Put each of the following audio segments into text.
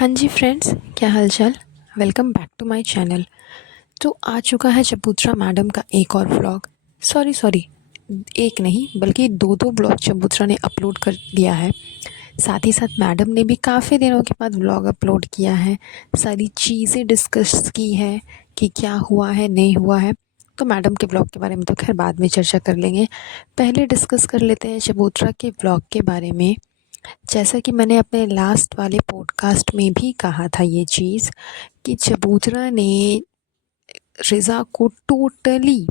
हाँ जी फ्रेंड्स, क्या हालचाल। Welcome back to my channel. तो आ चुका है चबूतरा मैडम का एक और व्लॉग। सॉरी, एक नहीं बल्कि दो दो व्लॉग चबूतरा ने अपलोड कर दिया है। साथ ही साथ मैडम ने भी काफ़ी दिनों के बाद व्लॉग अपलोड किया है। सारी चीज़ें डिस्कस की है कि क्या हुआ है नहीं हुआ है। तो मैडम के व्लॉग के बारे में तो खैर बाद में चर्चा कर लेंगे। पहले डिस्कस कर लेते हैं चबूतरा के व्लॉग के बारे में। जैसा कि मैंने अपने लास्ट वाले पॉडकास्ट में भी कहा था ये चीज़ कि चबूतरा ने रिज़ा को टोटली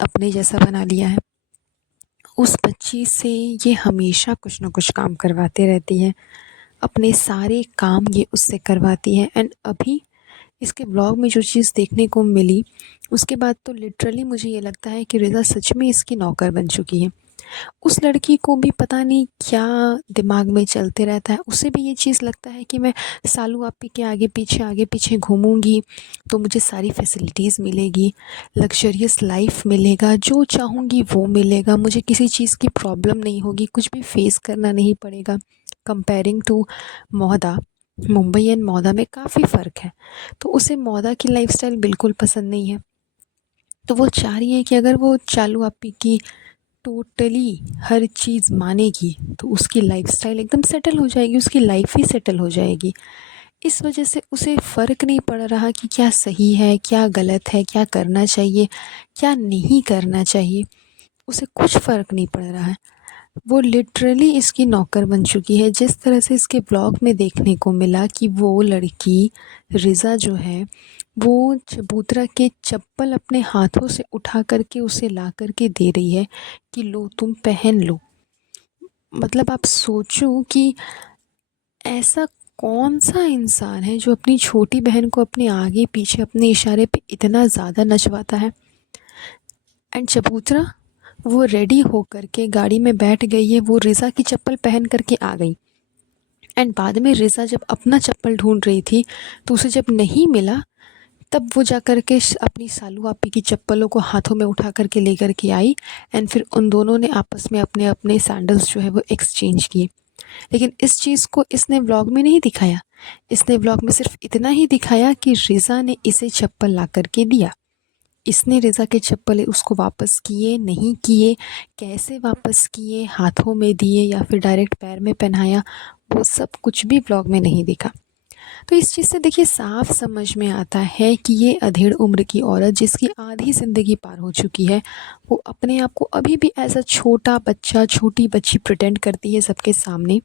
अपने जैसा बना लिया है। उस बच्ची से ये हमेशा कुछ ना कुछ काम करवाते रहती है। अपने सारे काम ये उससे करवाती है। एंड अभी इसके ब्लॉग में जो चीज़ देखने को मिली, उसके बाद तो लिटरली मुझे ये लगता है कि रिज़ा सच में इसकी नौकर बन चुकी है। उस लड़की को भी पता नहीं क्या दिमाग में चलते रहता है। उसे भी ये चीज़ लगता है कि मैं सालू आपी के आगे पीछे घूमूंगी तो मुझे सारी फैसिलिटीज़ मिलेगी, लग्जरियस लाइफ मिलेगा, जो चाहूँगी वो मिलेगा, मुझे किसी चीज़ की प्रॉब्लम नहीं होगी, कुछ भी फेस करना नहीं पड़ेगा। Comparing to Mauda, Mumbai and Mauda में काफ़ी फ़र्क है। तो उसे मौदा की लाइफस्टाइल बिल्कुल पसंद नहीं है। तो वो चाह रही है कि अगर वो चालू आपी की टोटली हर चीज़ मानेगी तो उसकी लाइफ़स्टाइल एकदम सेटल हो जाएगी, उसकी लाइफ ही सेटल हो जाएगी। इस वजह से उसे फ़र्क नहीं पड़ रहा कि क्या सही है, क्या गलत है, क्या करना चाहिए, क्या नहीं करना चाहिए। उसे कुछ फ़र्क नहीं पड़ रहा है। वो लिटरली इसकी नौकर बन चुकी है। जिस तरह से इसके ब्लॉग में देखने को मिला कि वो लड़की रिज़ा जो है, वो चबूतरा के चप्पल अपने हाथों से उठा करके उसे ला करके दे रही है कि लो तुम पहन लो। मतलब आप सोचो कि ऐसा कौन सा इंसान है जो अपनी छोटी बहन को अपने आगे पीछे अपने इशारे पे इतना ज़्यादा नचवाता है। एंड चबूतरा वो रेडी होकर के गाड़ी में बैठ गई है, वो रिज़ा की चप्पल पहन करके आ गई। एंड बाद में रिज़ा जब अपना चप्पल ढूंढ रही थी तो उसे जब नहीं मिला, तब वो जा कर के अपनी सालू आपी की चप्पलों को हाथों में उठा करके लेकर के आई। एंड फिर उन दोनों ने आपस में अपने अपने सैंडल्स जो है वो एक्सचेंज किए। लेकिन इस चीज़ को इसने व्लॉग में नहीं दिखाया। इसने व्लॉग में सिर्फ इतना ही दिखाया कि रिज़ा ने इसे चप्पल ला करके दिया। इसने रिज़ा के चप्पल उसको वापस किए नहीं किए, कैसे वापस किए, हाथों में दिए या फिर डायरेक्ट पैर में पहनाया, वो सब कुछ भी व्लॉग में नहीं दिखा। तो इस चीज़ से देखिए साफ समझ में आता है कि ये अधेड़ उम्र की औरत जिसकी आधी ज़िंदगी पार हो चुकी है, वो अपने आप को अभी भी ऐसा छोटा बच्चा, छोटी बच्ची प्रिटेंड करती है सबके सामने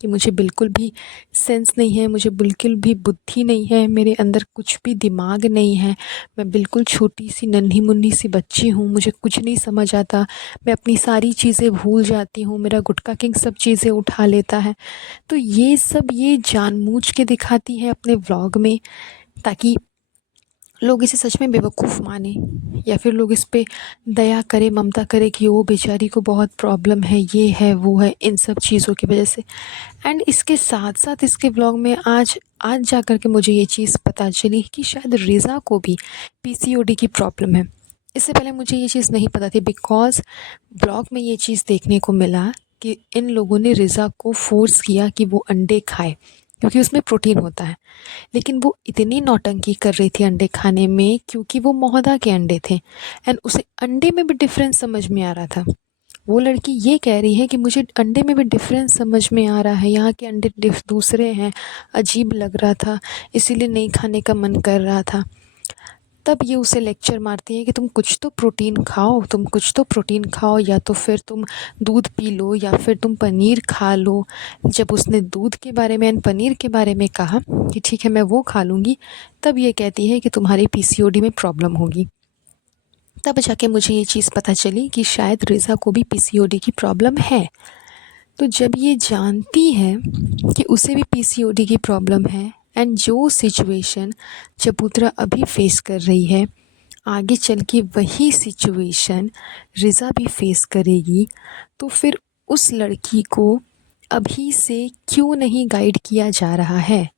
कि मुझे बिल्कुल भी सेंस नहीं है, मुझे बिल्कुल भी बुद्धि नहीं है, मेरे अंदर कुछ भी दिमाग नहीं है, मैं बिल्कुल छोटी सी नन्ही मुन्नी सी बच्ची हूँ, मुझे कुछ नहीं समझ आता, मैं अपनी सारी चीज़ें भूल जाती हूँ, मेरा गुटखा किंग सब चीज़ें उठा लेता है। तो ये सब ये जानबूझ के दिखाती है अपने व्लॉग में, ताकि लोग इसे सच में बेवकूफ़ माने या फिर लोग इस पे दया करे, ममता करे कि ओ बेचारी को बहुत प्रॉब्लम है, ये है वो है, इन सब चीज़ों की वजह से। एंड इसके साथ साथ इसके व्लॉग में आज आज जा कर के मुझे ये चीज़ पता चली कि शायद रिज़ा को भी पीसीओडी की प्रॉब्लम है। इससे पहले मुझे ये चीज़ नहीं पता थी, बिकॉज़ ब्लॉग में ये चीज़ देखने को मिला कि इन लोगों ने रिज़ा को फ़ोर्स किया कि वो अंडे खाए क्योंकि उसमें प्रोटीन होता है। लेकिन वो इतनी नौटंकी कर रही थी अंडे खाने में क्योंकि वो मोहदा के अंडे थे। एंड उसे अंडे में भी डिफ़रेंस समझ में आ रहा था। वो लड़की ये कह रही है कि मुझे अंडे में भी डिफ़रेंस समझ में आ रहा है, यहाँ के अंडे दूसरे हैं, अजीब लग रहा था, इसीलिए नहीं खाने का मन कर रहा था। तब ये उसे लेक्चर मारती है कि तुम कुछ तो प्रोटीन खाओ, तुम कुछ तो प्रोटीन खाओ, या तो फिर तुम दूध पी लो या फिर तुम पनीर खा लो। जब उसने दूध के बारे में एंड पनीर के बारे में कहा कि ठीक है मैं वो खा लूँगी, तब ये कहती है कि तुम्हारी पीसीओडी में प्रॉब्लम होगी। तब जाके मुझे ये चीज़ पता चली कि शायद रिज़ा को भी पीसीओडी की प्रॉब्लम है। तो जब ये जानती है कि उसे भी पीसीओडी की प्रॉब्लम है एंड जो सिचुएशन चबूतरा अभी फेस कर रही है, आगे चल के वही सिचुएशन रिज़ा भी फेस करेगी, तो फिर उस लड़की को अभी से क्यों नहीं गाइड किया जा रहा है?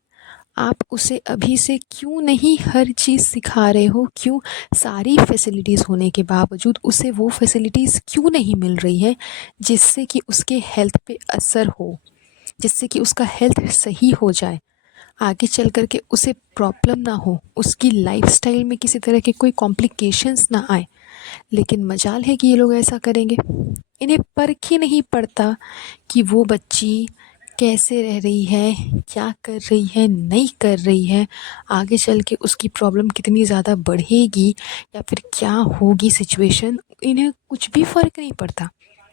आप उसे अभी से क्यों नहीं हर चीज़ सिखा रहे हो? क्यों सारी फैसिलिटीज़ होने के बावजूद उसे वो फैसिलिटीज़ क्यों नहीं मिल रही है जिससे कि उसके हेल्थ पे असर हो, जिससे कि उसका हेल्थ सही हो जाए? आगे चल कर के उसे प्रॉब्लम ना हो, उसकी लाइफ़स्टाइल में किसी तरह के कोई कॉम्प्लिकेशंस ना आए। लेकिन मजाल है कि ये लोग ऐसा करेंगे। इन्हें फ़र्क ही नहीं पड़ता कि वो बच्ची कैसे रह रही है, क्या कर रही है, नहीं कर रही है, आगे चल के उसकी प्रॉब्लम कितनी ज़्यादा बढ़ेगी या फिर क्या होगी सिचुएशन, इन्हें कुछ भी फ़र्क नहीं पड़ता।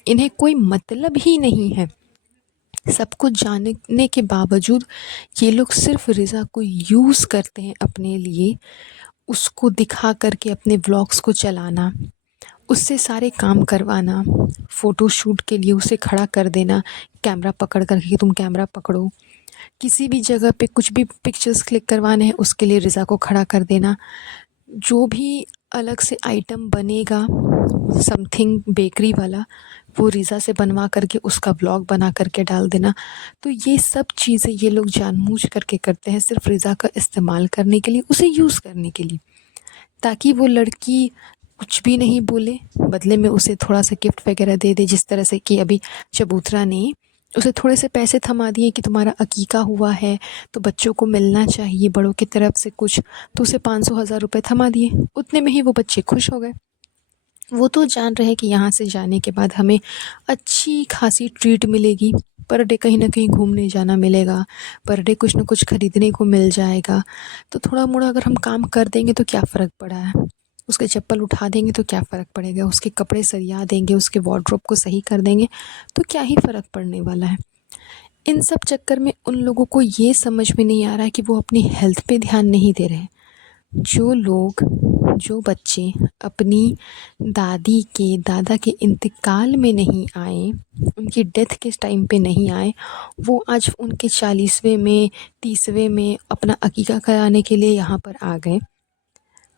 इन्हें कोई मतलब ही नहीं है। सब कुछ जानने के बावजूद ये लोग सिर्फ रिज़ा को यूज़ करते हैं अपने लिए, उसको दिखा कर के अपने व्लॉग्स को चलाना, उससे सारे काम करवाना, फ़ोटोशूट के लिए उसे खड़ा कर देना, कैमरा पकड़ कर के कि तुम कैमरा पकड़ो। किसी भी जगह पे कुछ भी पिक्चर्स क्लिक करवाने हैं उसके लिए रिज़ा को खड़ा कर देना। जो भी अलग से आइटम बनेगा समथिंग बेकरी वाला, वो रिज़ा से बनवा कर के उसका व्लॉग बना कर के डाल देना। तो ये सब चीज़ें ये लोग जानबूझ कर के करते हैं सिर्फ रिज़ा का इस्तेमाल करने के लिए, उसे यूज़ करने के लिए, ताकि वो लड़की कुछ भी नहीं बोले, बदले में उसे थोड़ा सा गिफ्ट वगैरह दे दे। जिस तरह से कि अभी चबूतरा ने उसे थोड़े से पैसे थमा दिए कि तुम्हारा अकीका हुआ है तो बच्चों को मिलना चाहिए बड़ों की तरफ से कुछ, तो उसे 500,000 रुपये थमा दिए। उतने में ही वो बच्चे खुश हो गए। वो तो जान रहे हैं कि यहाँ से जाने के बाद हमें अच्छी खासी ट्रीट मिलेगी, पर डे कहीं ना कहीं घूमने जाना मिलेगा, पर डे कुछ ना कुछ ख़रीदने को मिल जाएगा। तो थोड़ा मोड़ा अगर हम काम कर देंगे तो क्या फ़र्क पड़ा है, उसके चप्पल उठा देंगे तो क्या फ़र्क पड़ेगा, उसके कपड़े सरिया देंगे, उसके वार्डरोब को सही कर देंगे तो क्या ही फ़र्क पड़ने वाला है। इन सब चक्कर में उन लोगों को ये समझ में नहीं आ रहा है कि वो अपनी हेल्थ पे ध्यान नहीं दे रहे। जो लोग, जो बच्चे अपनी दादी के, दादा के इंतकाल में नहीं आए, उनकी डेथ के टाइम पे नहीं आए, वो आज उनके 40वें में, 30वें में अपना अकीका कराने के लिए यहाँ पर आ गए।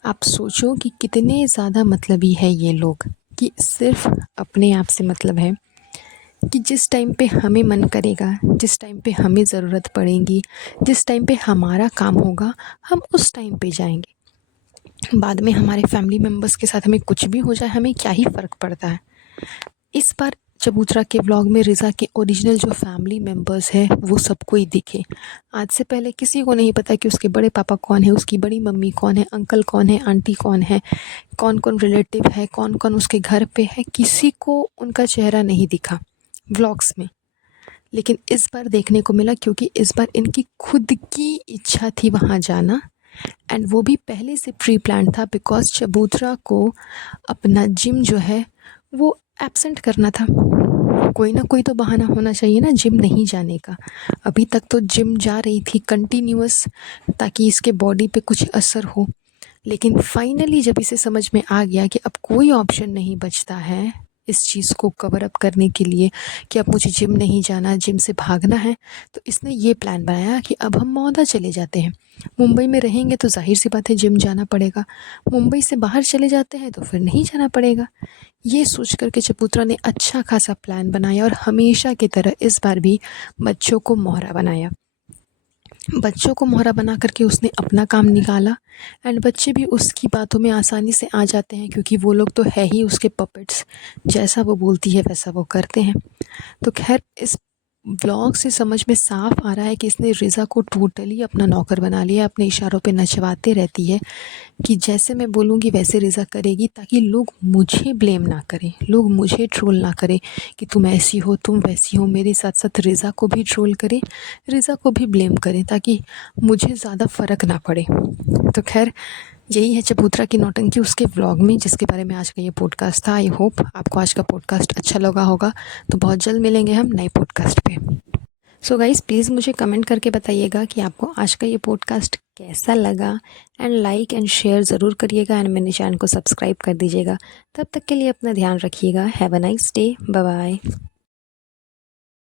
आप सोचो कि कितने ज़्यादा मतलबी है ये लोग, कि सिर्फ अपने आप से मतलब है कि जिस टाइम पे हमें मन करेगा, जिस टाइम पे हमें ज़रूरत पड़ेगी, जिस टाइम पे हमारा काम होगा, हम उस टाइम पे जाएंगे। बाद में हमारे फैमिली मेम्बर्स के साथ हमें कुछ भी हो जाए, हमें क्या ही फ़र्क पड़ता है। इस बार चबूतरा के व्लॉग में रिज़ा के ओरिजिनल जो फैमिली मेम्बर्स हैं वो सबको ही दिखे। आज से पहले किसी को नहीं पता कि उसके बड़े पापा कौन है, उसकी बड़ी मम्मी कौन है, अंकल कौन है, आंटी कौन है, कौन कौन रिलेटिव है, कौन कौन उसके घर पे है, किसी को उनका चेहरा नहीं दिखा व्लॉग्स में। लेकिन इस बार देखने को मिला, क्योंकि इस बार इनकी खुद की इच्छा थी वहाँ जाना, एंड वो भी पहले से प्री प्लान था, बिकॉज चबूतरा को अपना जिम जो है वो एब्सेंट करना था। कोई ना कोई तो बहाना होना चाहिए ना जिम नहीं जाने का। अभी तक तो जिम जा रही थी कंटिन्यूअस, ताकि इसके बॉडी पे कुछ असर हो। लेकिन फाइनली जब इसे समझ में आ गया कि अब कोई ऑप्शन नहीं बचता है इस चीज़ को कवर अप करने के लिए, कि अब मुझे जिम नहीं जाना, जिम से भागना है, तो इसने ये प्लान बनाया कि अब हम मौदा चले जाते हैं। मुंबई में रहेंगे तो ज़ाहिर सी बात है जिम जाना पड़ेगा, मुंबई से बाहर चले जाते हैं तो फिर नहीं जाना पड़ेगा। ये सोच कर के चबूतरा ने अच्छा खासा प्लान बनाया, और हमेशा की तरह इस बार भी बच्चों को मोहरा बनाया। बच्चों को मोहरा बना करके उसने अपना काम निकाला, एंड बच्चे भी उसकी बातों में आसानी से आ जाते हैं, क्योंकि वो लोग तो है ही उसके पपेट्स, जैसा वो बोलती है वैसा वो करते हैं। तो खैर इस ब्लॉग से समझ में साफ आ रहा है कि इसने रिज़ा को टोटली अपना नौकर बना लिया, अपने इशारों पे नचवाते रहती है कि जैसे मैं बोलूँगी वैसे रिज़ा करेगी, ताकि लोग मुझे ब्लेम ना करें, लोग मुझे ट्रोल ना करें कि तुम ऐसी हो, तुम वैसी हो। मेरे साथ साथ रिज़ा को भी ट्रोल करें, रिज़ा को भी ब्लेम करें, ताकि मुझे ज़्यादा फ़र्क ना पड़े। तो खैर यही है चबूतरा की नौटंकी उसके व्लॉग में, जिसके बारे में आज का ये पॉडकास्ट था। आई होप आपको आज का पॉडकास्ट अच्छा लगा होगा। तो बहुत जल्द मिलेंगे हम नए पॉडकास्ट पे। सो गाइज़ प्लीज़ मुझे कमेंट करके बताइएगा कि आपको आज का ये पॉडकास्ट कैसा लगा, एंड लाइक एंड शेयर ज़रूर करिएगा, एंड मेरे चैनल को सब्सक्राइब कर दीजिएगा। तब तक के लिए अपना ध्यान रखिएगा। Have a nice day, bye bye.